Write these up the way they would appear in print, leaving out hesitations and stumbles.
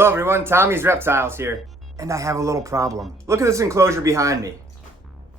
Hello everyone, Tommy's Reptiles here. And I have a little problem. Look at this enclosure behind me.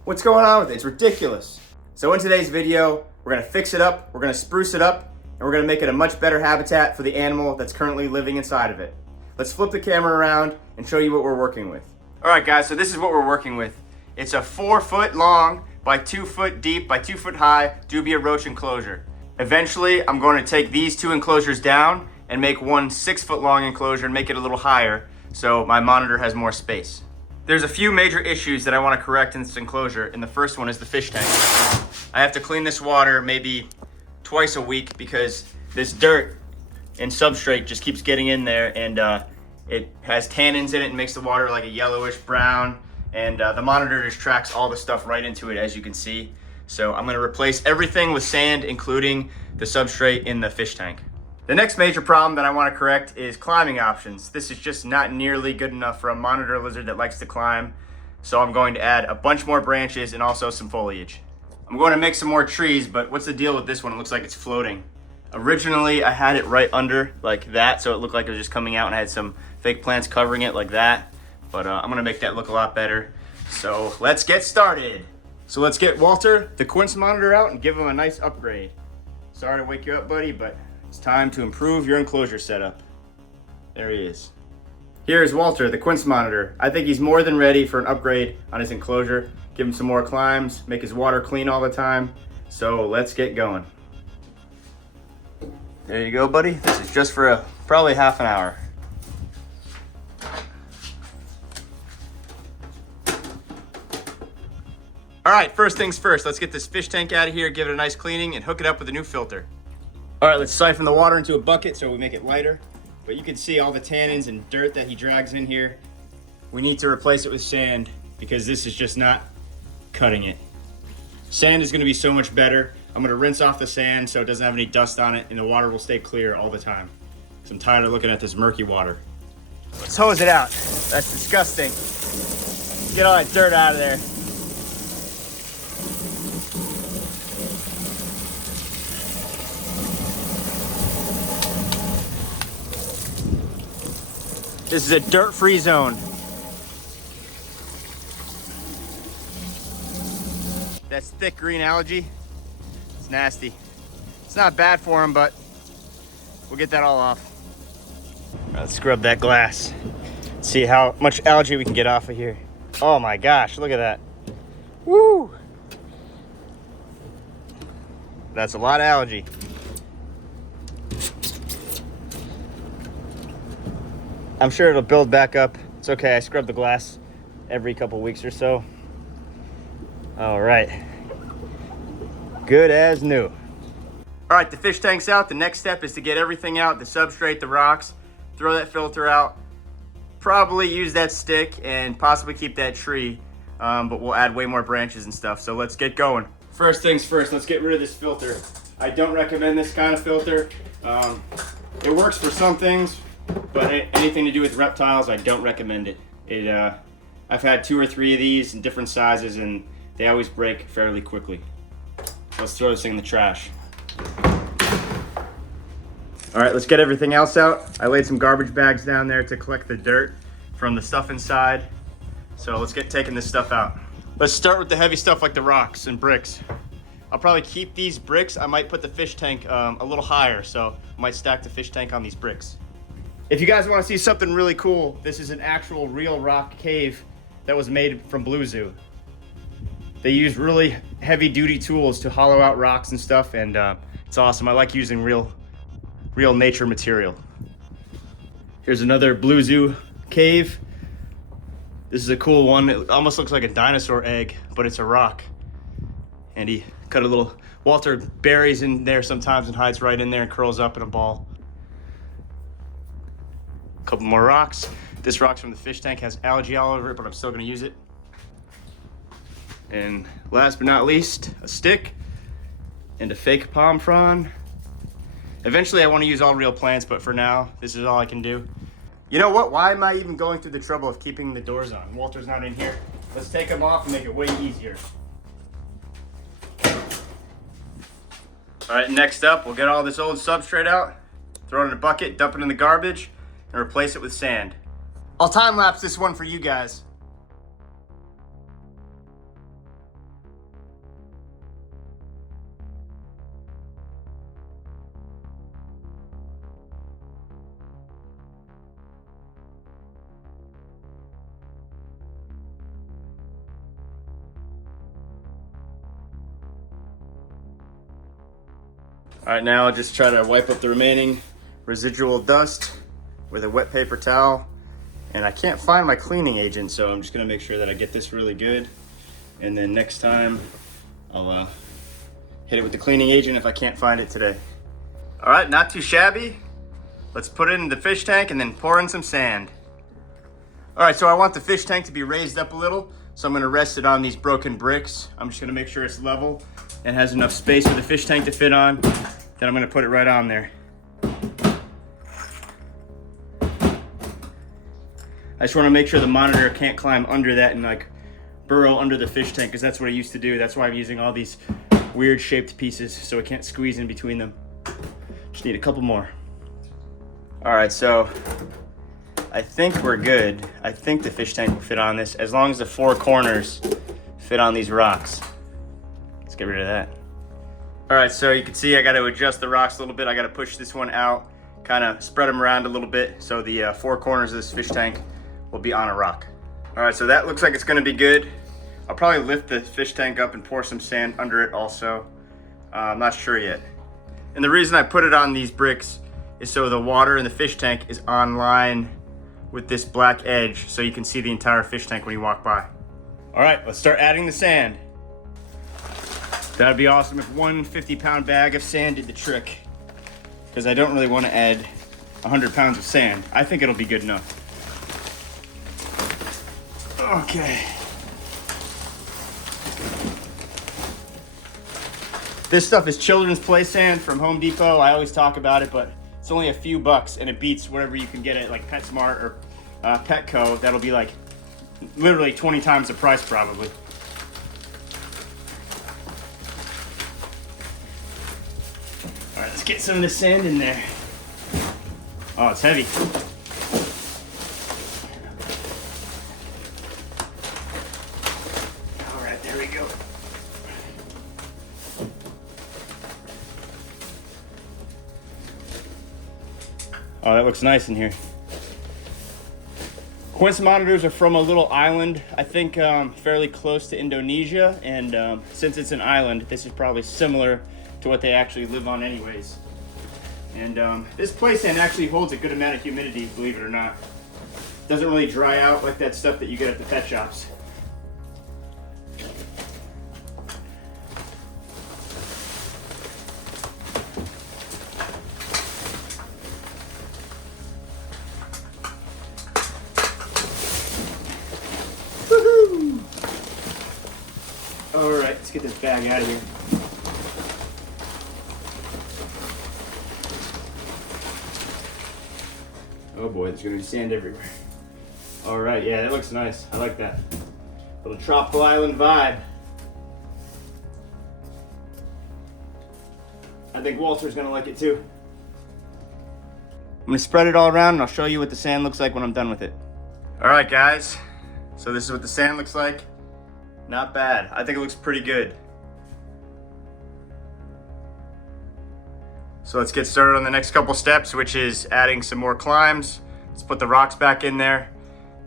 What's going on with it? It's ridiculous. So in today's video, we're gonna fix it up, we're gonna spruce it up, and we're gonna make it a much better habitat for the animal that's currently living inside of it. Let's flip the camera around and show you what we're working with. All right guys, so this is what we're working with. It's a 4 foot long by 2 foot deep by 2 foot high dubia roach enclosure. Eventually, I'm going to take these 2 enclosures down and make one 6 foot long enclosure and make it a little higher so my monitor has more space. There's a few major issues that I want to correct in this enclosure, and the first one is the fish tank. I have to clean this water maybe twice a week because this dirt and substrate just keeps getting in there, and it has tannins in it and makes the water like a yellowish brown, and the monitor just tracks all the stuff right into it, as you can see. So I'm going to replace everything with sand, including the substrate in the fish tank. The next major problem that I want to correct is climbing options. This is just not nearly good enough for a monitor lizard that likes to climb. So I'm going to add a bunch more branches and also some foliage. I'm going to make some more trees, but what's the deal with this one? It looks like it's floating. Originally, I had it right under like that, so it looked like it was just coming out, and I had some fake plants covering it like that. But I'm going to make that look a lot better. So let's get started. So let's get Walter, the Quince monitor, out and give him a nice upgrade. Sorry to wake you up, buddy, but it's time to improve your enclosure setup. There he is. Here's Walter, the Quince monitor. I think he's more than ready for an upgrade on his enclosure. Give him some more climbs, make his water clean all the time. So let's get going. There you go, buddy. This is just for probably half an hour. All right, first things first, let's get this fish tank out of here, give it a nice cleaning, and hook it up with a new filter. All right, let's siphon the water into a bucket so we make it lighter. But you can see all the tannins and dirt that he drags in here. We need to replace it with sand because this is just not cutting it. Sand is gonna be so much better. I'm gonna rinse off the sand so it doesn't have any dust on it and the water will stay clear all the time. So I'm tired of looking at this murky water. Let's hose it out. That's disgusting. Get all that dirt out of there. This is a dirt-free zone. That's thick green algae. It's nasty. It's not bad for them, but we'll get that all off. All right, let's scrub that glass. See how much algae we can get off of here. Oh my gosh, look at that. Woo! That's a lot of algae. I'm sure it'll build back up. It's okay, I scrub the glass every couple weeks or so. All right, good as new. All right, the fish tank's out. The next step is to get everything out, the substrate, the rocks, throw that filter out, probably use that stick and possibly keep that tree, but we'll add way more branches and stuff. So let's get going. First things first, let's get rid of this filter. I don't recommend this kind of filter. It works for some things, but anything to do with reptiles, I don't recommend it. I've had 2 or 3 of these in different sizes, and they always break fairly quickly. Let's throw this thing in the trash. All right, let's get everything else out. I laid some garbage bags down there to collect the dirt from the stuff inside. So let's get taking this stuff out. Let's start with the heavy stuff like the rocks and bricks. I'll probably keep these bricks. I might put the fish tank a little higher, so I might stack the fish tank on these bricks. If you guys want to see something really cool, this is an actual real rock cave that was made from Blue Zoo. They use really heavy duty tools to hollow out rocks and stuff, and it's awesome. I like using real nature material. Here's another Blue Zoo cave. This is a cool one. It almost looks like a dinosaur egg, but it's a rock. And he cut a little, Walter buries in there sometimes and hides right in there and curls up in a ball. Couple more rocks. This rock's from the fish tank, has algae all over it, but I'm still gonna use it. And last but not least, a stick and a fake palm frond. Eventually I wanna use all real plants, but for now, this is all I can do. You know what? Why am I even going through the trouble of keeping the doors on? Walter's not in here. Let's take them off and make it way easier. All right, next up, we'll get all this old substrate out, throw it in a bucket, dump it in the garbage, and replace it with sand. I'll time lapse this one for you guys. All right, now I'll just try to wipe up the remaining residual dust with a wet paper towel. And I can't find my cleaning agent, so I'm just gonna make sure that I get this really good. And then next time, I'll hit it with the cleaning agent if I can't find it today. All right, not too shabby. Let's put it in the fish tank and then pour in some sand. All right, so I want the fish tank to be raised up a little, so I'm gonna rest it on these broken bricks. I'm just gonna make sure it's level and has enough space for the fish tank to fit on. Then I'm gonna put it right on there. I just wanna make sure the monitor can't climb under that and like burrow under the fish tank, because that's what it used to do. That's why I'm using all these weird shaped pieces so it can't squeeze in between them. Just need a couple more. All right, so I think we're good. I think the fish tank will fit on this as long as the four corners fit on these rocks. Let's get rid of that. All right, so you can see I got to adjust the rocks a little bit. I got to push this one out, kind of spread them around a little bit so the four corners of this fish tank will be on a rock. All right, so that looks like it's going to be good. I'll probably lift the fish tank up and pour some sand under it also. I'm not sure yet. And the reason I put it on these bricks is so the water in the fish tank is on line with this black edge, so you can see the entire fish tank when you walk by. All right, let's start adding the sand. That'd be awesome if one 50-pound bag of sand did the trick, because I don't really want to add 100 pounds of sand. I think it'll be good enough. Okay. This stuff is children's play sand from Home Depot. I always talk about it, but it's only a few bucks and it beats whatever you can get at like PetSmart or Petco. That'll be like literally 20 times the price probably. All right, let's get some of this sand in there. Oh, it's heavy. All right, there we go. Oh, that looks nice in here. Quince monitors are from a little island, I think fairly close to Indonesia, and since it's an island, this is probably similar to what they actually live on anyways. And this play sand actually holds a good amount of humidity, believe it or not. Doesn't really dry out like that stuff that you get at the pet shops. Woohoo! All right, let's get this bag out of here. Oh boy, there's gonna be sand everywhere. All right, yeah, that looks nice. I like that. Little tropical island vibe. I think Walter's gonna like it too. I'm gonna spread it all around and I'll show you what the sand looks like when I'm done with it. All right, guys. So this is what the sand looks like. Not bad. I think it looks pretty good. So let's get started on the next couple steps, which is adding some more climbs. Let's put the rocks back in there,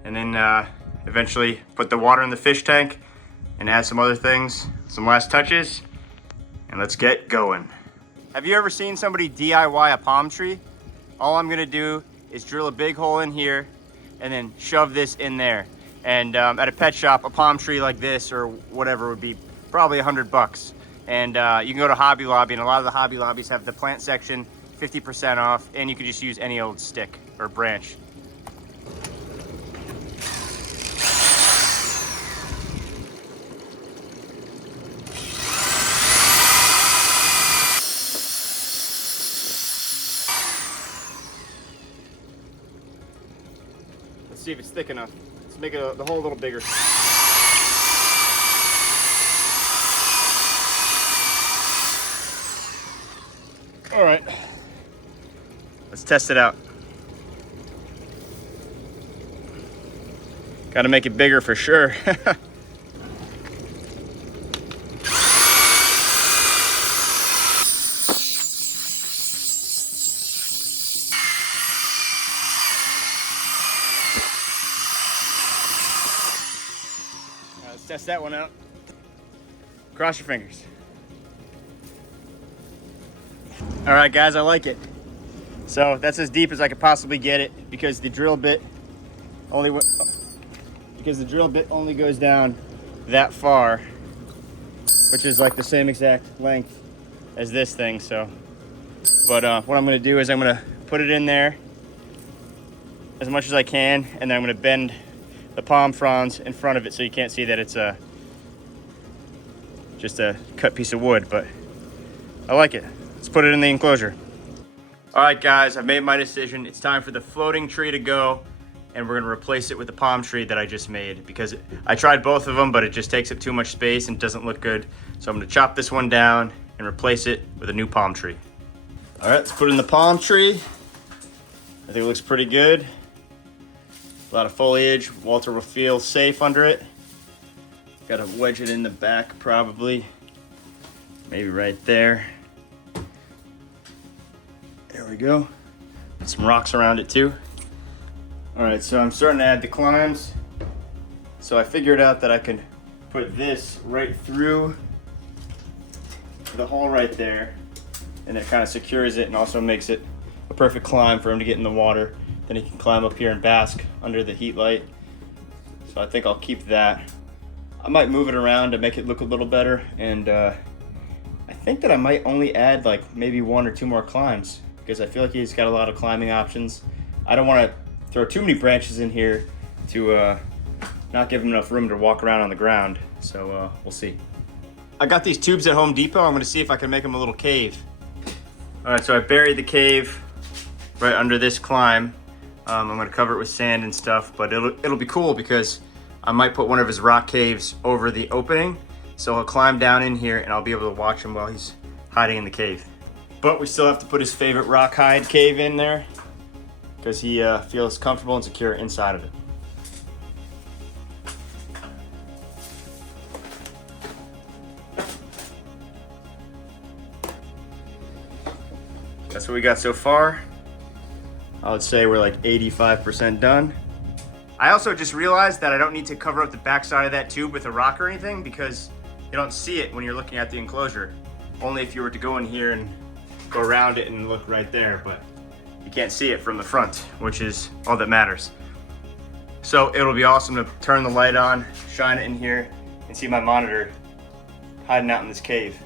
and then eventually put the water in the fish tank and add some other things, some last touches, and let's get going. Have you ever seen somebody DIY a palm tree? All I'm gonna do is drill a big hole in here and then shove this in there. And at a pet shop, a palm tree like this or whatever would be probably $100. And you can go to Hobby Lobby, and a lot of the Hobby Lobbies have the plant section 50% off, and you can just use any old stick or branch. Let's see if it's thick enough. Let's make the hole a little bigger. All right, let's test it out. Got to make it bigger for sure. Let's test that one out. Cross your fingers. All right, guys, I like it. So that's as deep as I could possibly get it because the drill bit only goes down that far, which is like the same exact length as this thing. So, but what I'm gonna do is I'm gonna put it in there as much as I can, and then I'm gonna bend the palm fronds in front of it so you can't see that it's just a cut piece of wood, but I like it. Let's put it in the enclosure. All right, guys, I've made my decision. It's time for the floating tree to go, and we're gonna replace it with the palm tree that I just made because I tried both of them, but it just takes up too much space and doesn't look good. So I'm gonna chop this one down and replace it with a new palm tree. All right, let's put in the palm tree. I think it looks pretty good. A lot of foliage. Walter will feel safe under it. Gotta wedge it in the back probably. Maybe right there. There we go. Put some rocks around it too. All right, so I'm starting to add the climbs. So I figured out that I can put this right through the hole right there, and it kind of secures it and also makes it a perfect climb for him to get in the water. Then he can climb up here and bask under the heat light. So I think I'll keep that. I might move it around to make it look a little better, and I think that I might only add like maybe 1 or 2 more climbs because I feel like he's got a lot of climbing options. I don't want to throw too many branches in here to not give him enough room to walk around on the ground. So we'll see. I got these tubes at Home Depot. I'm gonna see if I can make them a little cave. All right, so I buried the cave right under this climb. I'm gonna cover it with sand and stuff, but it'll be cool because I might put one of his rock caves over the opening, so he'll climb down in here and I'll be able to watch him while he's hiding in the cave. But we still have to put his favorite rock hide cave in there because he feels comfortable and secure inside of it. That's what we got so far. I would say we're like 85% done. I also just realized that I don't need to cover up the backside of that tube with a rock or anything because you don't see it when you're looking at the enclosure. Only if you were to go in here and go around it and look right there, but you can't see it from the front, which is all that matters. So it'll be awesome to turn the light on, shine it in here, and see my monitor hiding out in this cave.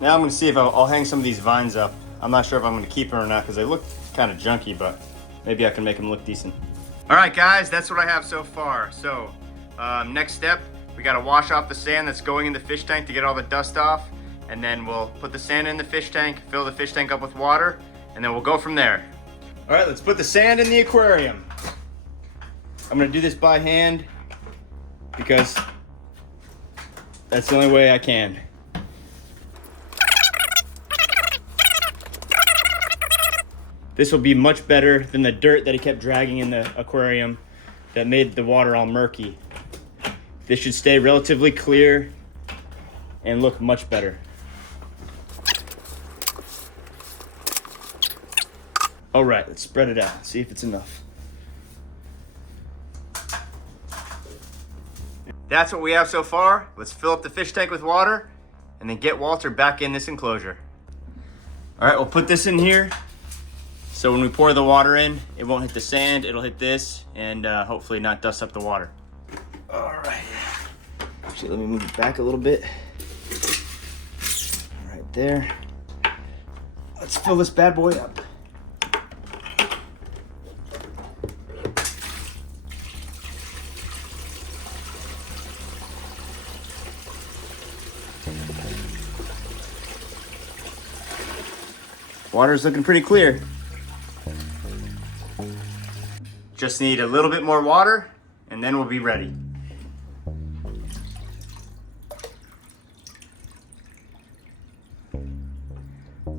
Now I'm gonna see if I'll hang some of these vines up. I'm not sure if I'm gonna keep them or not because they look kind of junky, but maybe I can make them look decent. All right, guys, that's what I have so far. So next step, we gotta wash off the sand that's going in the fish tank to get all the dust off, and then we'll put the sand in the fish tank, fill the fish tank up with water, and then we'll go from there. All right, let's put the sand in the aquarium. I'm gonna do this by hand because that's the only way I can. This will be much better than the dirt that he kept dragging in the aquarium that made the water all murky. This should stay relatively clear and look much better. All right, let's spread it out, see if it's enough. That's what we have so far. Let's fill up the fish tank with water and then get Walter back in this enclosure. All right, we'll put this in here. So when we pour the water in, it won't hit the sand, it'll hit this and hopefully not dust up the water. All right. Actually, let me move it back a little bit. Right there. Let's fill this bad boy up. Water's looking pretty clear. Just need a little bit more water and then we'll be ready.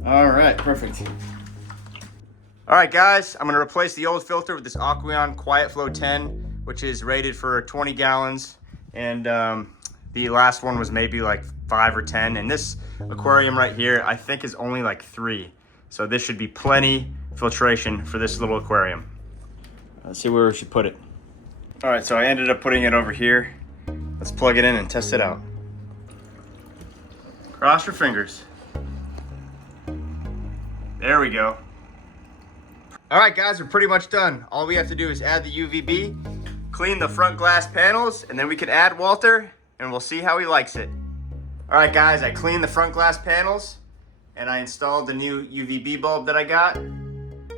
All right, perfect. All right, guys, I'm gonna replace the old filter with this Aqueon Quiet Flow 10 which is rated for 20 gallons. And the last one was maybe like 5 or 10. And this aquarium right here, I think is only like 3. So this should be plenty filtration for this little aquarium. Let's see where we should put it. All right, so I ended up putting it over here. Let's plug it in and test it out. Cross your fingers. There we go. All right, guys, we're pretty much done. All we have to do is add the UVB, clean the front glass panels, and then we can add Walter, and we'll see how he likes it. All right, guys, I cleaned the front glass panels, and I installed the new UVB bulb that I got.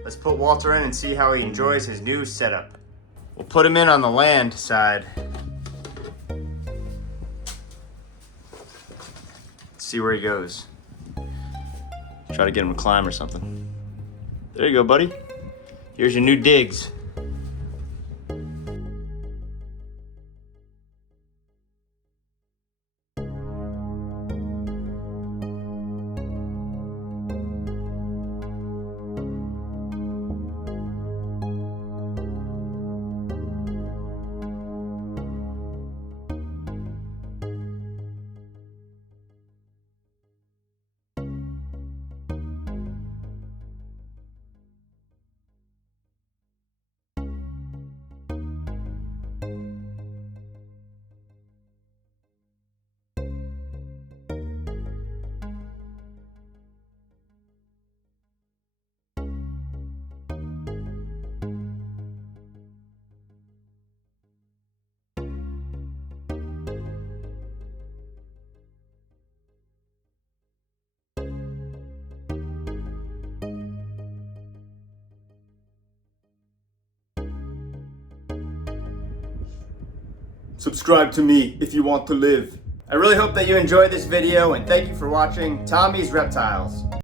Let's put Walter in and see how he enjoys his new setup. We'll put him in on the land side. Let's see where he goes. Try to get him to climb or something. There you go, buddy. Here's your new digs. Subscribe to me if you want to live. I really hope that you enjoyed this video, and thank you for watching Tommy's Reptiles.